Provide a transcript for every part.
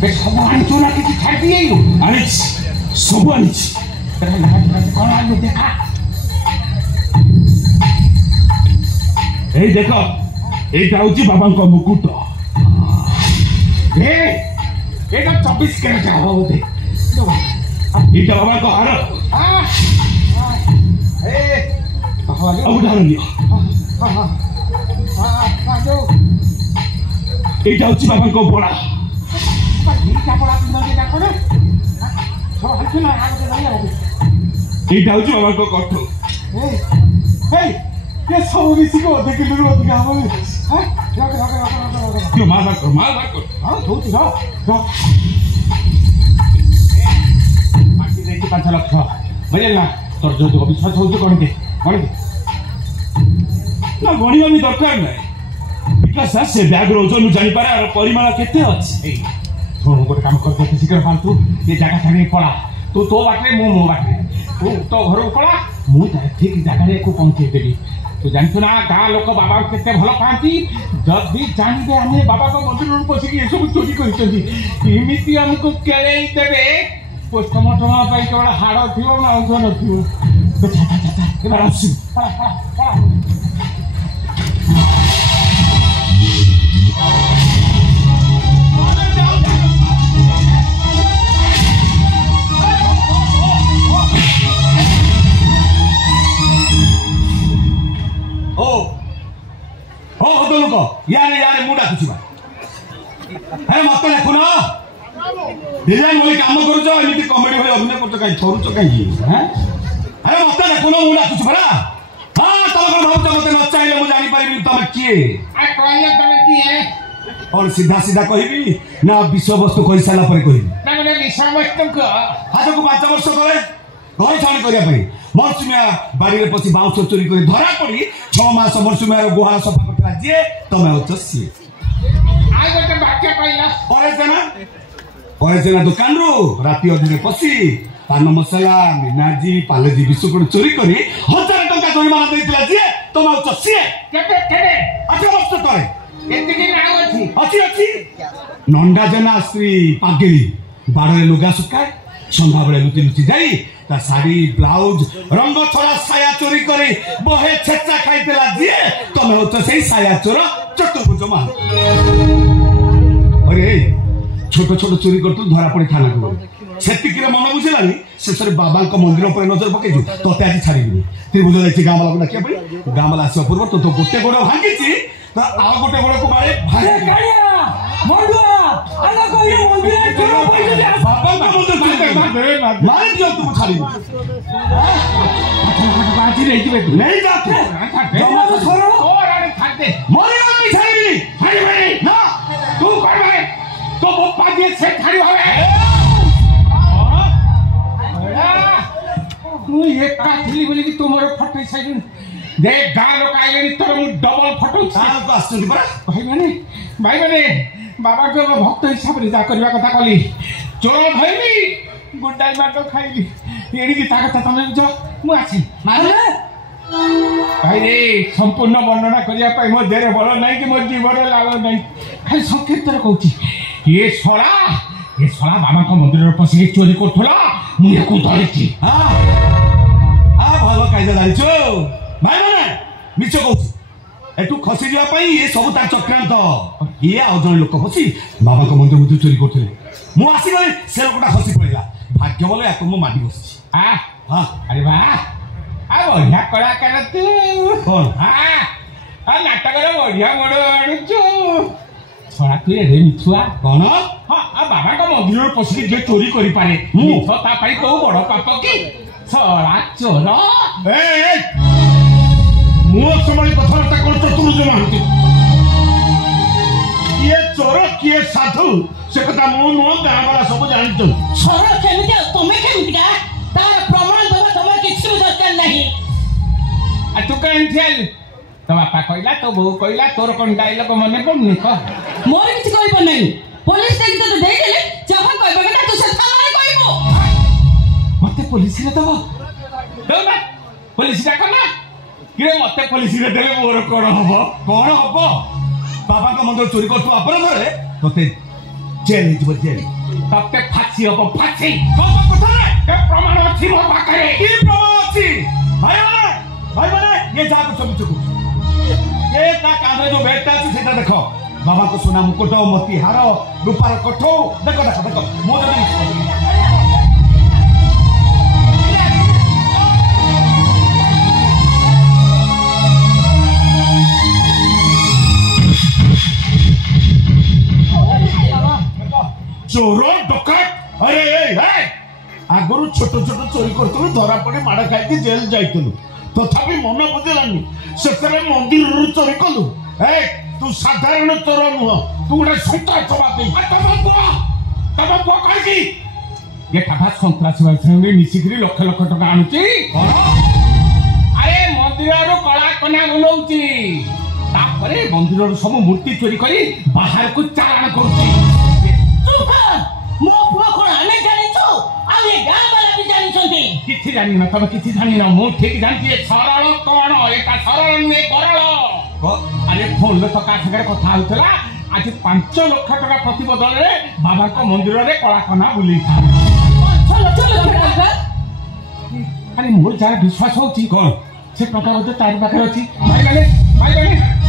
बे सब आनिचो ना किसी छाड़ दिए यो आनिच सब आनिच कौन आयो देखा এই দেখো এইটা হচ্ছে বাবাଙ୍କ মুকুট ए এটা 24 ক্যারেট হবে ওতে এইটা বাবাଙ୍କ হার ए তাহলে উদাহরণ দিও এইটা হচ্ছে বাবাଙ୍କ বড়া এইটা বড়া তুমি দেখো না সব আছে না আগে যাইয়া হবে এইটা হচ্ছে বাবাଙ୍କ কঠ এই ये सब मिसी को देख लो रोटी का हम हैं रख তুই মার কর हां तो जाओ माटी देके 5 लाख बुझल ना तोर जो विश्वास हो जो कोन दे না গণিবা আমি দরকার নাই বিকাশ সে ব্যাগ ওজন জানি পারে আর পরিমাণ কেতে আছে এই তোর গোটে কাম কর দে শীঘ্র ফালতু ये जगह छाड़ी पड़ा तू तो बाटे मो बाटे तू तो घर पड़ा मु ठीक जगह को पहुंचे देबी तू जानछु ना गाँ लोक बाबा केते भल पाती जदि जानबे आमे बाबा को मंदिर में पसी ये सब चोरी करिसथि इमिति हमको केले देबे पोस्टमार्टम पाई केवल हाड़ थियो ना औषध थियो एबार आसु पड़ा यारे मुंडा कुछ अरे मत देखु ना डिजाइन बोली काम करूच एमती कमेडी भाई अभिनय करछ कहीं थरुच कहीं हैं अरे मत देखु ना मुंडा कुछ भरा हां तब को भाव मते न चाहिए मु जानि पारिबी तमे किए आ कहले तमे की है और सीधा सीधा कहबी ना विषय वस्तु कहि साला पर कहबी ना ने विषय वस्तु को आज को 5 वर्ष तले घर छाणी करिया पई मौसुमिया बाड़ी रे पसी बाउंस चोरी करी धरा पड़ी 6 मास मौसुमिया रो गुहाल सफा करता जे तमे हो चसी आइ गोटे वाक्य कहला परे जना दुकान रो राती अधरे पसी पान मसला मिनाजी पालेजी बिस्कुट चोरी करी 1000 टका जुर्माना देतिला जे तमे हो चसी केते अच्छा वर्ष तले एते दिन आउ अछि नंदा जना श्री पागेली बाड़े लुगा सुकाय संध्या बेले लुटी लुटी जाई ता साड़ी ब्लाउज रंग छोड़ा साया चोरी करे बहे छेचा खाइतेला जे तमे हो तो सही साया चोर चतुर्भुज मा अरे छोट छोट चोरी करतु धरा पड़ी थाना को सेति किरे मन बुझिलानी शेषरे बाबा को मंदिर पर नजर पकेजु तते आज छाड़ीबी त्रिभुज जाई गामला को डाकिया पड़ी गामला आसी पूर्व तो गोटे गोड़ भांगीची तो आ गोटे गोड़ को मारे भागे कालिया मंडुआ आला कोई मंदिर चोर पइले बाबा को मंदिर मारे दियो तुम छाड़ी बाजी नहीं जीवे नहीं जाते जमा तो छोरो और आने खाते मरे नहीं छाड़ी भाई भाई ना तू कर भाई तो वो पाजी से छाड़ी होवे तू ये काठली बोली कि तुमरो फटई साइड देख गाँ लोग आइले तोर मु डबल फटो साल को आस्ते परा भाई माने बाबा को भक्त हिसाब रे जा करबा कथा कहली चोर धइली गुड्डाई माटो खाइली एडी की ताकत तमे बुझ मु आसी मारे भाई रे संपूर्ण वर्णना करिया पाई मो देरे बड़ नै कि मो जीवन लाग नै खाली संक्षेप रे कहूची ये छोड़ा बाबा को मंदिर रे पसी चोरी करथला मु एको धरिची हां आ भलो कायदा जानिचो भाई माने मिछ कहूची एटू खसी जिया पाई ये सब ता चक्रांत ये आ जण लोक फसी बाबा को मंदिर में चोरी करथले मु आसी गले से लोकटा खसी पड़िला भाग्य बोले याको मु माडी बसची हां अरे वाह आ बढ़िया कला कर तू कौन हां आ नाटक रे बढ़िया मोड़ आडुचो छोड़ा तू रे मिछुआ कौन हां आ बाबा को मंदिर में पसी जे चोरी करि पारे मिछ ता पाई तो बड़ पाप की छोड़ा चोर ए मु समली कथावार्ता करतो तुम जे मानती ये चोर किए साधु से कथा मु नो गाँ वाला सब जानतो छोर केमिति तमे केमितिका तार प्रमाण दबा तमे किछु दरकार नहीं आ तू कहीं थेल तो बापा कहला तो बहू कहला तोर कोन डायलॉग मने पड़नी क मोर किछु कहब नहीं पुलिस देख तो दे देले जब कहबे बेटा तू से थाने कहबो मते पुलिस रे दबो दो ना पुलिस डाक ना किरे मते पुलिस रे देले मोर कोन हबो कौन हबो बाबा का मंदिर चोरी करतो अपराध रे तोते जेल जीव जेल तबते फांसी हबो फांसी कौन कथा रे ए प्रमाण अछि मो पाखरे की प्रमाण अछि भाई माने ये जा को सब चुक ये ता कांधे जो बेटा अछि सेटा देखो बाबा को सोना मुकुट मोती हार रूपार कठो देखो देखो देखो मो चोर डकैत अरे आगुरी छोट छोट चोरी करतलु धरा पड़े माड़ खाई जेल जाइतलु तथापि मन बुझलानी सेतरे मंदिर चोरी कलु तू साधारण चोर नुह तू गोटे सन्त्रासवादी तब पुआ कर की ये कथा सन्त्रासवादी संगे मिसिकरी लक्ष लक्ष टका आनुची अरे मंदिर रो कला कन्या बुलाउची तापरे मंदिर रो सब मूर्ति चोरी करी बाहर को चालान करूची मो पुआ कोन आने जानिछु आ ये गां वाला भी जानिछन्ती किछि जानि न तब किछि जानि न मु ठीक जानछि सरल कोन एटा सरल ने करल अरे फोन ले तो का संगे कथा होतला आज 5 लाख टका प्रति बदले बाबा को मंदिर रे कला कना बुली 5 लाख टका अरे मोर जान विश्वास होछि कोन से टका बदे तार पाखे अछि भाई माने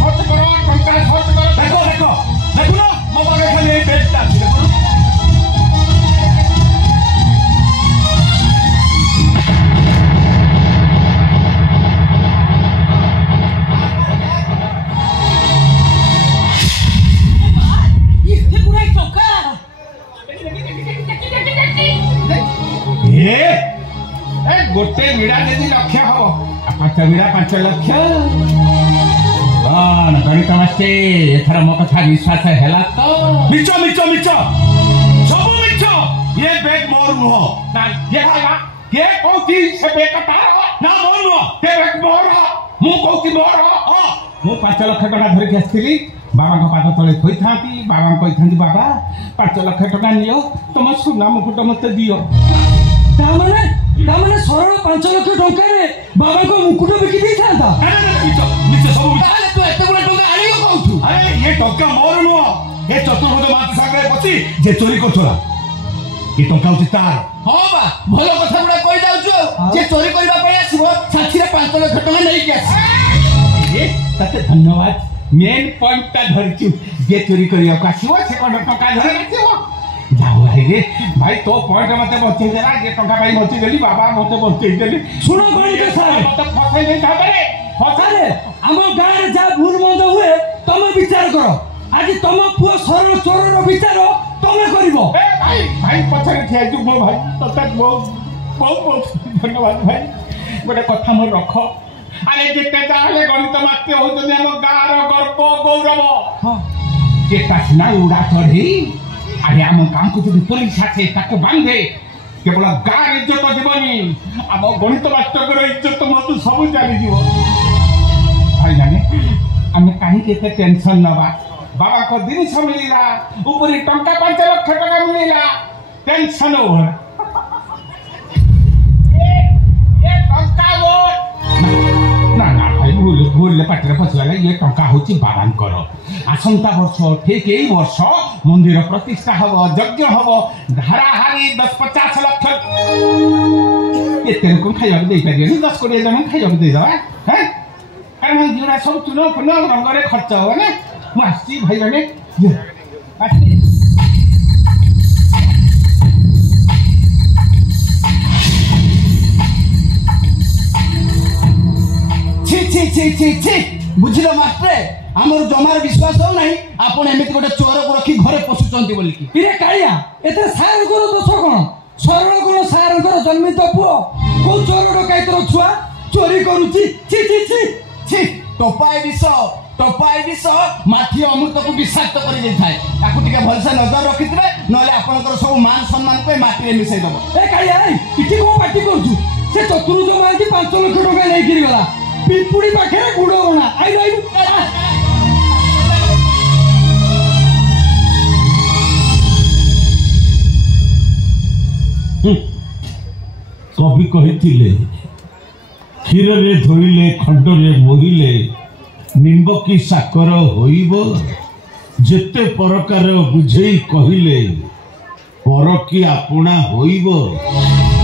सर्च करो टका सर्च करो देखो देखो देखो ना मो बागे खाली बेचता छी देखो गोटे मीड़ा यदि लक्ष्य हो 5 मीड़ा 5 लाख गणित मास्टर एथर मो कथा विश्वास हैला तो मिच मिच मिच सब मिच ये बैग मोर नुह ना ये भागा के कोती से बेकता ना मोर नुह ते बैग मोर मु कोती मोर मु 5 लाख टका धरि के आस्थिली बाबा को पाद तले थई थांती बाबा को कहिथांती बाबा 5 लाख टका नियो तुम सुना मुकुट मते दियो तामने सरल 5 लाख टका रे बाबा को मुकुट बिकी दै थांता मिच सब मिच ताले तू एते बडा टका आनियो कहू अरे ये टका मोर नुह ये चतुर्भुज मात सागरे पछि जे चोरी करथला ये टका उची तार हां बा भलो कथा गुडा कहि जाउछु जे चोरी करबा पय आसीबो साथी रे 5 लाख टका नै के आसी ये तते धन्यवाद मेन पॉइंट ता धरछु जे चोरी करिया को आसीबो से कोन टका धरे आसीबो जाओ भाई तो पॉइंट मते बचै देला जे टका भाई बचै देली बाबा मते बचै देली सुनो गणित सारे मते फसाई नै जाबे फसाले हम गां रे जा भूल मंद हुए तमे विचार करो आज तम पुआ सरल चोर रो विचार तमे करिवो ए भाई पछरे थिया जु मो भाई तते बहुत धन्यवाद भाई गोटे कथा मोर रख अरे जेते जाले गणित मास्टर हो जने हम गां रो गर्व गौरव हां जेता सिना उड़ा चढ़ी अरे आम गाँव को जो पुलिस आसे ताको बांधे केवल गाँ इज्जत जीवनी आम गणित मास्टर इज्जत मत सब चली जीव भाई जाने आम कहीं टेंशन नवा बाबा को जिनिस मिलला ऊपर टंका 5 लाख टका मिलला टेंशन ओवर ये टंका वो ना ना भाई भूल पाटे पचला ये टंका होची बाबान करो आसंता वर्ष ठीक यही वर्ष मंदिर प्रतिष्ठा हब यज्ञ हब धाराहारी 10-50 लाख एते को खाइबा दे पारिए 10 जन खाइबा दे दवा हैं कारण जीवना सब चुनो पुनो रंगरे खर्च हो ना मु आसी भाई माने छी बुझिलो मास्टर हमर जमार विश्वास हो नहीं आपण एमिति गोटे चोर को रखी घरे पसुचंती बोली की इरे कालिया एते सार को दोष कोन सरल कोन सार को जन्मित पुओ को चोर डकाई तो छुआ चोरी करूची छी छी छी छी टपाई विष माथि अमृत को विषाक्त करि दे थाए ताकू टिके भलसे नजर रखितबे नले आपनकर सब मान सम्मान पे माटी रे मिसै दबो ए कालिया इति को पार्टी करजु से चतुर जमा 5 लाख टका नै गिरी गला पिपुड़ी पाखे गुड़ बना आई कवि कही क्षीर रे धोइले खंड रे मोहिले निम्ब की साकर होइब ଯେତେ ପ୍ରକାର ବୁଝେଇ କହିଲେ ପରକି ଆପଣା ହୋଇବ।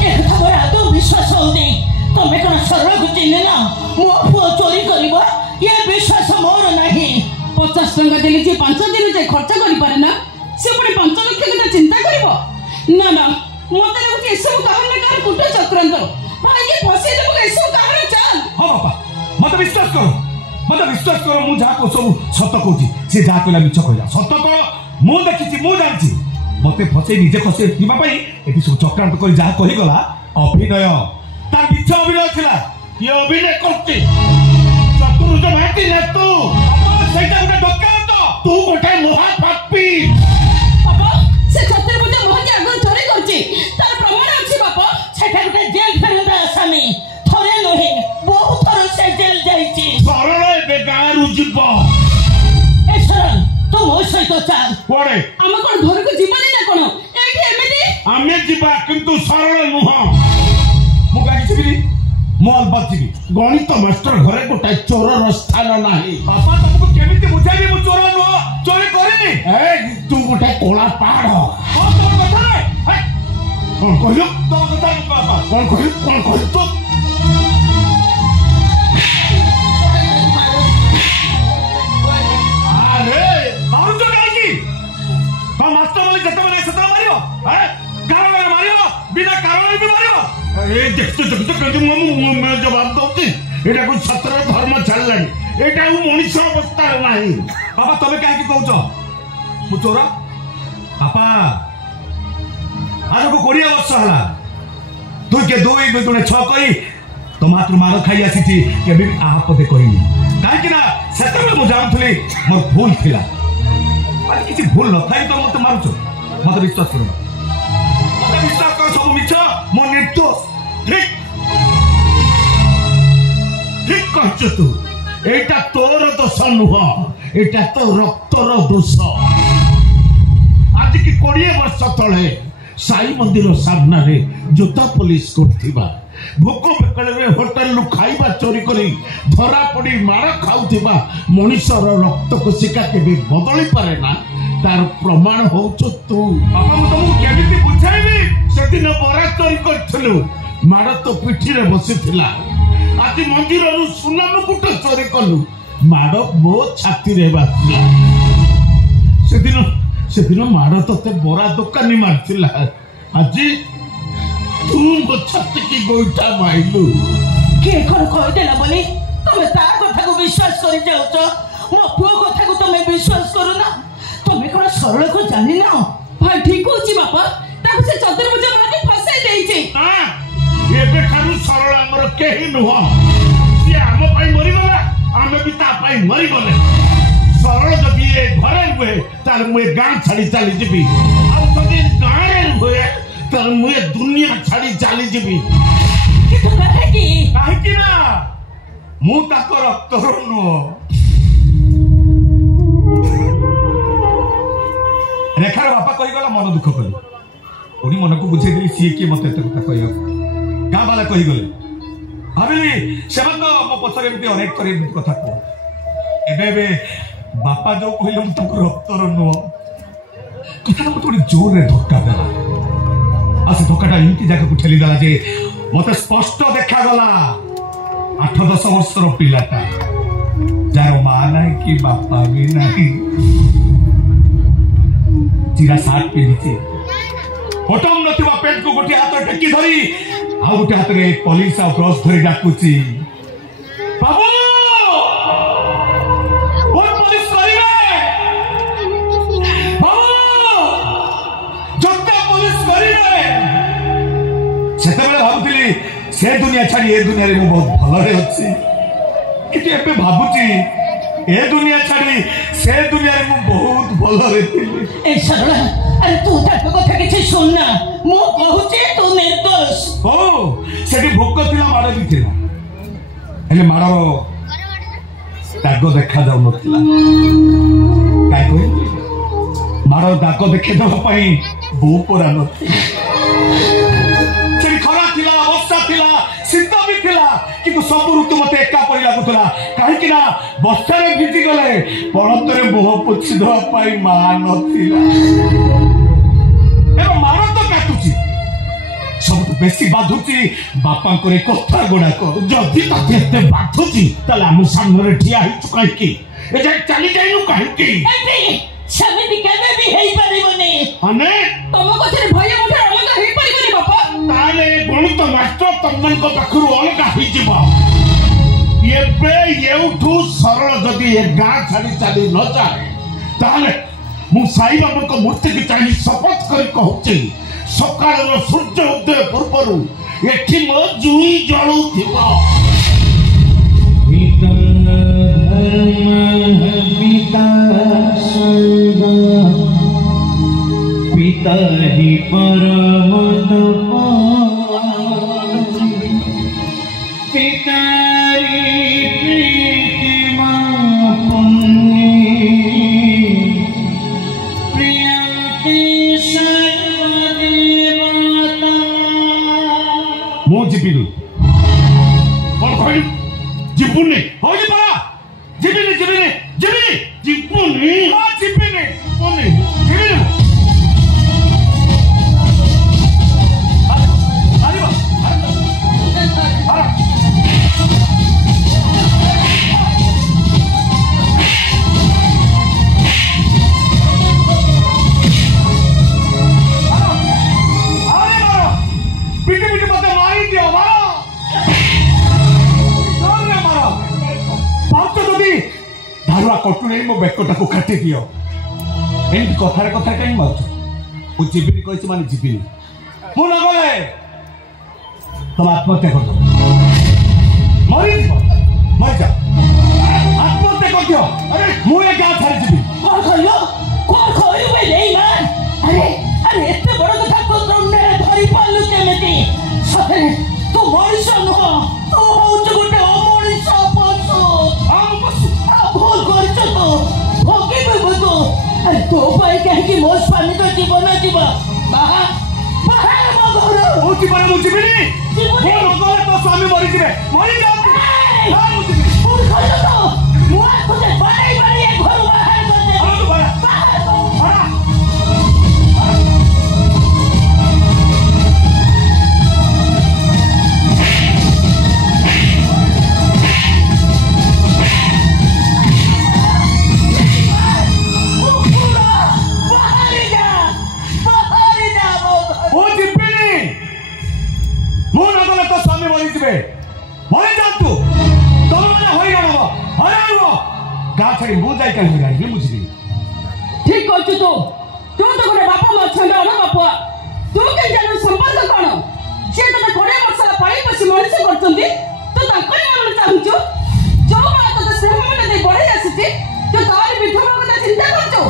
ଏକଥା ମୋର ଆଦୌ ବିଶ୍ୱାସ ହଉନି। ତମେ କଣ ସରଳକୁ ଚିହ୍ନିଲ? ମୋ ପୁଅ ଚୋରି କରିବ ଏ ବିଶ୍ୱାସ ମୋର ନାହିଁ। 50 ଟଙ୍କା ଦେଲେ ଯିଏ 5 ଦିନ ଯାଏ ଖର୍ଚ୍ଚ କରିପାରେ ନା ସେ ପୁଣି 5 ଲକ୍ଷ କଥା ଚିନ୍ତା କରିବ? ନା ନା, ମତେ ଲାଗୁଛି ଏସବୁ କାହାର ନା କାହାର କୁଟ ଚକ୍ରାନ୍ତ। ଭାଇକି ଫସେଇ ଦେବ ଏସବୁ କାହାର ଚାଲ। ହଁ ବାପା, ମତେ ବିଶ୍ୱାସ କର, ମୁଁ ଯାହା ସବୁ ସତ କହୁଛି। ସେ ଯାହା କହିଲା ମିଛ କହିଲା। ସତ କର, ମୁଁ ଦେଖିଛି, ମୁଁ ଜାଣିଛି। ମତେ ଫସେଇ ନିଜେ ଖସେଇ ଯିବା ପାଇଁ ଏଠି ସବୁ ଚକ୍ରାନ୍ତ କରି ଯାହା କହିଗଲା ଅଭିନୟ, ତା ମିଛ ଅଭିନୟ ଥିଲା। କିଏ ଅଭିନୟ କରୁଛି? ଚତୁର୍ଭୁଜ ମହାନ୍ତି ନା ତୁ? ସେଇଟା ଗୋଟେ ଡକାୟତ, ତୁ ଗୋଟେ ମହାପାପୀ। ବାପା, ସେ ଚତୁର୍ଭୁଜ ମହାନ୍ତି ଆଗରୁ ଚୋରି କରିଛି, ତାର ପ୍ରମାଣ ଅଛି ବାପା। ସେଟା ଗୋଟେ ଜେଲ ଫେରନ୍ତା ଆସାମୀ। ଥରେ ନୁହେଁ ବହୁତ ଥର ସେ ଜେଲ ଯାଇଛି। ସରଳ ଏବେ ଗାଁରୁ ଯିବ। ଏ ସରଳ, ତୁ ମୋ ସହିତ ଚାଲ। କୁଆଡେ? ଆମେ କଣ ଘରକୁ ଯିବାନି ନା କଣ? ଏଇଠି ଏମିତି ଆମେ ଯିବା, କିନ୍ତୁ ସରଳ ନୁହଁ। ମୁଁ କାହିଁକି ଯିବିନି? ମୁଁ ଅଲବତ ଯିବି। ଗଣିତ ମାଷ୍ଟର ଘରେ ଗୋଟାଏ ଚୋରର ସ୍ଥାନ ନାହିଁ। ବାପା, ତମକୁ କେମିତି ବୁଝାଇବି? ମୁଁ ଚୋର ନୁହଁ, ଚୋରି କରିନି। ତୁ ଗୋଟେ କଳା ପାହାଡ। କଣ ତୋର କଥା? କଣ କହିଲୁ? ତୋ କଥା ବାପା କଣ କହିଲୁ? କଣ କହିଲୁ ତୁ? ଆରେ ମାରୁଛ କାହିଁକି? ହଁ, ମାଷ୍ଟର ବୋଲି ଯେତେବେଳେ ସେତେବେଳେ ମାରିବ। କାରଣ ମାରିବ, ବିନା କାରଣରେ ବି ମାରିବ। ଦେଖୁଛ କେମିତି ମୁଁ ଜବାବ ଦଉଛି। ଏଇଟାକୁ ସତରେ ଧର୍ମ ଛାଡ଼ିଲାଣି। ଏଇଟା ଆଉ ମଣିଷ ଅବସ୍ଥାରେ ନାହିଁ। ବାପା, ତମେ କାହିଁକି କହୁଛ ମୁଁ ଚୋର? ବାପା, ଆଜକୁ 20 ବର୍ଷ ହେଲା 2 × 2 = 6 କହି ତମ ହାତରୁ ମାଡ଼ ଖାଇ ଆସିଛି। କେବେ ବି ଆହା ପଦେ କହିନି। କାହିଁକି ନା ସେତେବେଳେ ମୁଁ ଜାଣୁଥିଲି ମୋର ଭୁଲ ଥିଲା। ଆଜି କିଛି ଭୁଲ ନଥାଇ ତ ମତେ ମାରୁଛ। ମତେ ବିଶ୍ୱାସ କର, ମତେ ବିଶ୍ୱାସ କର, ସବୁ ମିଛ, ମୋ ନିର୍ଦ୍ଦୋଷ। ଠିକ କହିଛୁ ତୁ। এইটা তোর দোষ নুহ, এটা তো রক্তর দোষ। আজ কি 20 বর্ষ তলে সাই মন্দির সামনে জোতা পুলিশ করথিবা, ভোক বেকলে হোটেল খাইবা চোরি করি ধরা পড়ি মার খাউথিবা মনিষর রক্ত কোশিকা কেবে বদলি পারে না, তার প্রমাণ হউছ তু। বাবা, মু তোমাকে কেমিতি বুঝাইবি? সেদিন বরা চোরি করছিলু, মার তো পিঠিরে বসিছিলা। আজ মন্দিরରୁ ସୁନା ମୁକୁଟ ଚୋରି କଲୁ, ମାଡ଼ ମୋ ଛାତିରେ ବାଜିଲା। ସେଦିନ ମାଡ଼ ତତେ ବରା ଦୋକାନୀ ମାରିଥିଲା। ଆଜି ତୁ ମୋ ଛାତିକି ଗୋଇଠା ମାଇଲୁ। କିଏ କଣ କହିଦେଲା ବୋଲି ତମେ ତା କଥାକୁ ବିଶ୍ୱାସ କରି ଯାଉଛ? ମୋ ପୁଅ କଥାକୁ ତମେ ବିଶ୍ୱାସ କରୁନା? ତମେ କଣ ସରଳକୁ ଜାଣିନ? ଭାଇ ଠିକ କହୁଛି ବାପା, ତାକୁ ସେ ଚତୁର୍ଭୁଜ ମାଟି ଫସାଇ ଦେଇଛି। ଏବେଠାରୁ ସରଳ ଆମର କେହି ନୁହଁ। ସିଏ ଆମ ପାଇଁ ମରିଗଲା, ଆମେ ବି ତା ପାଇଁ ମରିଗଲେ। ସରଳ ଯଦି ଏ ଘରେ ରୁହେ ତାହେଲେ ମୁଁ ଏ ଗାଁ ଛାଡି ଚାଲିଯିବି, ଆଉ ଯଦି ଗାଁରେ ରୁହେ ତାହେଲେ ମୁଁ ଏ ଦୁନିଆ ଛାଡି ଚାଲିଯିବି। କିନ୍ତୁ କାହିଁକି? କାହିଁକି ନା ମୁଁ ତାଙ୍କ ରକ୍ତର ନୁହଁ। ରେଖାର ବାପା କହିଗଲା, ମନ ଦୁଃଖ କଲି। ପୁଣି ମନକୁ ବୁଝେଇଦେଲି ସିଏ କିଏ ମତେ ଏତେ କଥା କହିବାକୁ। ଗାଁ ବାଲା କହିଗଲେ, ଭାବିଲି ସେମାନେ ତ ମୋ ପଛରେ ଏମିତି ଅନେକ ଥର ଏମିତି କଥା କୁହ। ଏବେ ବାପା ଯୋଉ କହିଲେ ମୁଁ ତାଙ୍କ ରକ୍ତର ନୁହଁ, କଥାଟା ମତେ ଗୋଟେ ଜୋରରେ ଧକ୍କା ଦେଲା। ଆଉ ସେ ଧକ୍କାଟା ଏମିତି ଜାଗାକୁ ଠେଲିଦେଲା ଯେ ମତେ ସ୍ପଷ୍ଟ ଦେଖାଗଲା 8-10 ବର୍ଷର ପିଲାଟା, ଯାହାର ମା ନାହିଁ କି ବାପା ବି ନାହିଁ, ଚିରା ସାର୍ଟ ପିନ୍ଧିଛି, ବଟମ ନଥିବା ପ୍ୟାଣ୍ଟକୁ ଗୋଟିଏ ହାତରେ ଟେକି ଧରି ଆଉ ଗୋଟେ ହାତରେ ପଲିସ ଆଉ ବ୍ରଶ ଧରି ଡାକୁଛି, ବାବୁ ପୋଲିସ କରିବେ, ବାବୁ ଜୋତା ପୋଲିସ କରିବେ। ସେତେବେଳେ ଭାବୁଥିଲି ସେ ଦୁନିଆ ଛାଡି ଏ ଦୁନିଆରେ ମୁଁ ବହୁତ ଭଲରେ ଅଛି, କିନ୍ତୁ ଏବେ ଭାବୁଛି ଏ ଦୁନିଆ ଛାଡି ସେ ଦୁନିଆରେ ମୁଁ ବହୁତ ଭଲରେ ଥିଲି। ଏ ସରଳା, ଆରେ ତୁ ତାଙ୍କ କଥା କିଛି ଶୁଣନା, ମୁଁ କହୁଛି ତୁ ନିର୍ଦ୍ଦୋଷ। ହଉ, ସେଠି ଭୋକ ଥିଲା, ମାଡ଼ ବି ଥିଲା, ହେଲେ ମାଡ଼ର ଦାଗ ଦେଖାଯାଉନଥିଲା। କାହିଁ କହିଲି? ମାଡ଼ ଦାଗ ଦେଖେଇଦେବା ପାଇଁ ବୋଉ ପରା ନଥିଲା। ସେଠି ଖରା ଥିଲା, ବର୍ଷା ଥିଲା, ଶୀତ ବି ଥିଲା, କିନ୍ତୁ ସବୁ ଋତୁ ମତେ ଏକା ପରି ଲାଗୁଥିଲା କାହିଁକି ନା ବର୍ଷାରେ ଭିଜି ଗଲେ ପଣତରେ ମୁହଁ ପୋଛି ଦେବା ପାଇଁ ମା ନଥିଲା। ଏବେ ମାର ତ କାଟୁଛି, ସବୁଠୁ ବେଶୀ ବାଧୁଛି ବାପାଙ୍କର କଥା ଗୁଡାକ। ଯଦି ତତେ ଏତେ ବାଧୁଛି ତାହେଲେ ଆମ ସାମ୍ନାରେ ଠିଆ ହେଇଛୁ କାହିଁକି? ଏ ଯାଇ ଚାଲି ଯାଇନୁ କାହିଁକି? ସେମିତି କେବେ ବି ହେଇପାରିବନି। ମାନେ ତମ କଥାରେ ଭୟ ମୁଠା ଅଲଗା ହେଇପାରିବନି ବାପା। ତାହେଲେ ଗଣିତ ମାଷ୍ଟର ତମମାନଙ୍କ ପାଖରୁ ଅଲଗା ହେଇଯିବ। ଏବେ ଏଉଠୁ ସରଳ ଯଦି ଏ ଗାଁ ଛାଡି ଚାଲି ନ ଯାଏ ତାହେଲେ ମୁଁ ସାଇବାବାଙ୍କ ମୂର୍ତ୍ତିକୁ ଚାହିଁ ଶପଥ କରି କହୁଛି ସକାଳର ସୂର୍ଯ୍ୟ ଉଦୟ ପୂର୍ବରୁ ଏଠି ମୋ ଜୁଇ ଜଳୁଥିବ। पिता ही परम पितारी प्रीतिमा पुण्य प्रियंती सर्वदेवता। ମୁଁ ଯିବିନି। କଣ କହିଲୁ? ଯିବୁନି? ହଉ ପରା। ଯିବିନି ଯିବିନି ଯିବିନି ଯିବୁନି। ହଁ ଯିବିନି ଯିବୁନି ଯିବିନି। କଟୁନେଇ ମୋ ବେକଟାକୁ କାଟି ଦିଅ। ଏମିତି କଥାରେ କଥା କାହିଁ ମାରୁଛ? ମୁଁ ଯିବିନି କହିଛି ମାନେ ଯିବିନି। ମୁଁ ନ ଗଲେ ତମେ ଆତ୍ମହତ୍ୟା କରିଦେବ। ମରିଯିବ, ମରିଯାଅ, ଆତ୍ମହତ୍ୟା କରିଦିଅ। ଆରେ ମୁଁ ଏ ଗାଁ ଛାଡ଼ି ଯିବି। କଣ କହିଲ? କଣ କହିବୁ ଏଇ ମା? ଆରେ ଆରେ ଏତେ ବଡ କଥା ତୁ ତଣ୍ଡରେ ଧରି ପାରିଲୁ କେମିତି? ସତରେ ତୁ ମଣିଷ ନୁହଁ, ତୁ ହଉଛୁ ଗୋଟେ ଅମଣିଷ ପଶୁ। ଭୁଲ କରିଛୁ ତୁ, ଭୋଗିବୁ ତୁ। ଆରେ ତୋ ପାଇଁ କାହିଁକି ମୋ ସ୍ୱାମୀର ଜୀବନ ଯିବ? ବାହା ବାହା ମୋ ଘର। ମୁଁ ଯିବିନି, ମୁଁ ଯିବିନି। ମୁଁ ନ ଗଲେ ତୋ ସ୍ୱାମୀ ମରିଯିବେ। ମରିଯାଆନ୍ତୁ। ଭୁଲ କରିଛୁ ତୁ। ମୁଁ ଆସୁଛେ ବାଡ଼େଇ ବାଡ଼େଇ ଏ ଘରୁ ବାହାର କରିଦେବି। ମୁଁ ନ ଗଲେ ତୋ ସ୍ୱାମୀ ମରିଯିବେ। ମରିଯାଆନ୍ତୁ। ତମେମାନେ ହଇରାଣ ହବ, ହଇରାଣ ହବ। ଗାଁ ଛାଡ଼ି ମୁଁ ଯାଇ କାହିଁ ହଇରାଣ ହେବି? ମୁଁ ଯିବିନି। ଠିକ କହିଛୁ ତୁ। ତୁ ତ ଗୋଟେ ବାପା ମା ଛଣ୍ଡ ବାପୁଆ। ତୁ କେମିତି ଜାଣିବୁ ସମ୍ପର୍କ କଣ? ସିଏ ତତେ 20 ବର୍ଷ ପାଳି ପୋଷି ମଣିଷ କରୁଛନ୍ତି, ତୁ ତାଙ୍କରି ମନରେ ଚାହୁଁଛୁ। ଯୋଉ ମା ତତେ ସ୍ନେହ ମନେ ଦେଇ ବଢେଇ ଆସିଛି, ତୁ ତାରି ବିଧବା କଥା ଚିନ୍ତା କରୁଛୁ।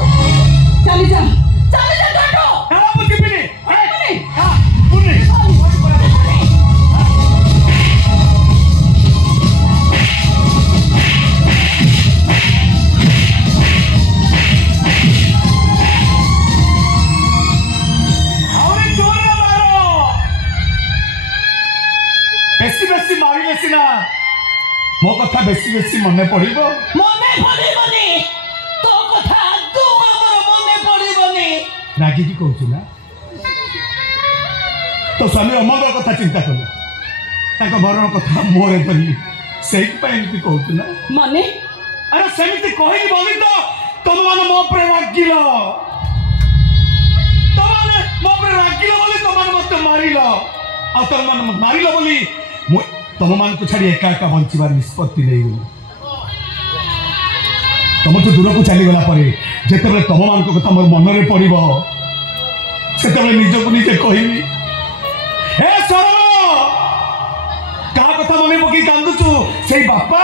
ଚାଲିଯା ଚାଲିଯା କାଟୁ। ମୁଁ ଯିବିନି। ମୋ କଥା ବେଶୀ ବେଶୀ ମନେ ପଡିବ। ମନେ ପଡିବନି, ତୋ କଥା ଆଦୌ ଆମର ମନେ ପଡିବନି। ରାଗିକି କହୁଛୁ ନା? ତୋ ସ୍ୱାମୀ ଅମଙ୍ଗ କଥା ଚିନ୍ତା କଲୁ, ତାଙ୍କ ମରଣ କଥା ମୋରେ ଧରିଲି, ସେଇଥିପାଇଁ ଏମିତି କହୁଛୁ ନା? ମନେ ଆରେ ସେମିତି କହିଲି ବୋଲି ତ ତମମାନେ ମୋ ଉପରେ ରାଗିଲ। ତମମାନେ ମୋ ଉପରେ ରାଗିଲ ବୋଲି ତମମାନେ ମତେ ମାରିଲ। ଆଉ ତମମାନେ ମାରିଲ ବୋଲି ମୁଁ ତମମାନଙ୍କୁ ଛାଡ଼ି ଏକା ଏକା ବଞ୍ଚିବାର ନିଷ୍ପତ୍ତି ନେଇଗଲି। ତମଠୁ ଦୂରକୁ ଚାଲିଗଲା ପରେ ଯେତେବେଳେ ତମମାନଙ୍କ କଥା ମୋର ମନରେ ପଡିବ, ସେତେବେଳେ ନିଜକୁ ନିଜେ କହିବି, ଏ ସରଳ, କାହା କଥା ମନେ ପକେଇ କାନ୍ଦୁଛୁ? ସେଇ ବାପା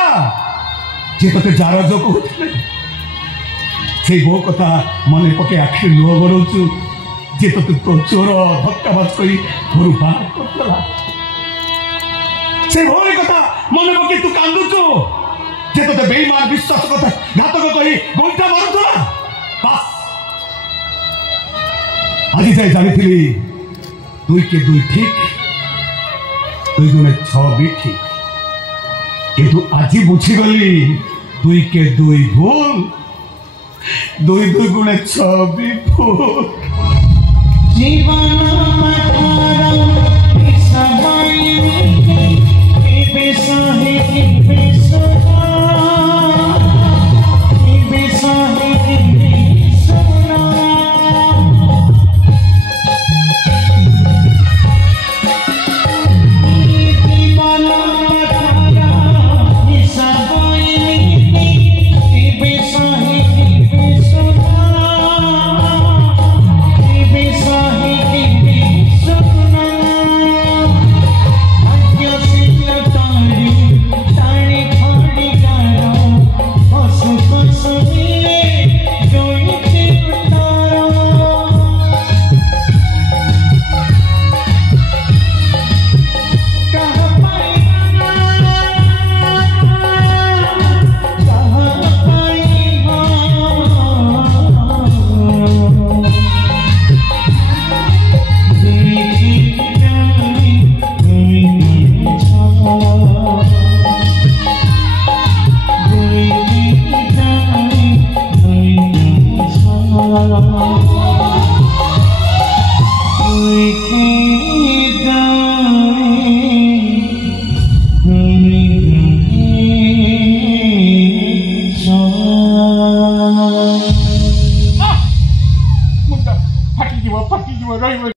ଯିଏ ତତେ ଜାରଜ କହୁଥିଲେ, ସେଇ ବୋଉ କଥା ମନେ ପକେଇ ଆଖିରେ ଲୁହ ଗଡ଼ଉଛୁ, ଯିଏ ତତେ ତୋ ଚୋର ଧକ୍କାବାଜ କରି ଘରୁ ବାହାର କରିଦେଲା। ସେ ଭଉଣୀ କଥା ମନେ ପକେଇ ତୁ କାନ୍ଦୁଛୁ, ଯେ ତତେ ବେଇମାନ ବିଶ୍ୱାସ କଥା ଘାତକ କହି ଗୋଇଠା ମାରୁଥିଲା। ବାସ୍ ଆଜି ଯାଇ ଜାଣିଥିଲି 2 କେ 2 ଠିକ, 2 ଦୁଣେ 6 ବି ଠିକ। কিন্তু আজি বুঝিগলি 2 के 2 ভুল 2 2 গুণে 6 বিফুল জীবন মাতারা সবাই বেসাহে বেসনা বেসাহে বেসনা জীবন মাতারা সবাই বেসাহে বেসনা বেসাহে বেসনা আজ্ঞ শিখল তারি তারি খাড়ি গারা হসু হসু মিলে জয়তে তারা कहाँ पाएगा कहाँ पाएगा देखी जाए कोई छावा देखी जाए कोई छावा कोई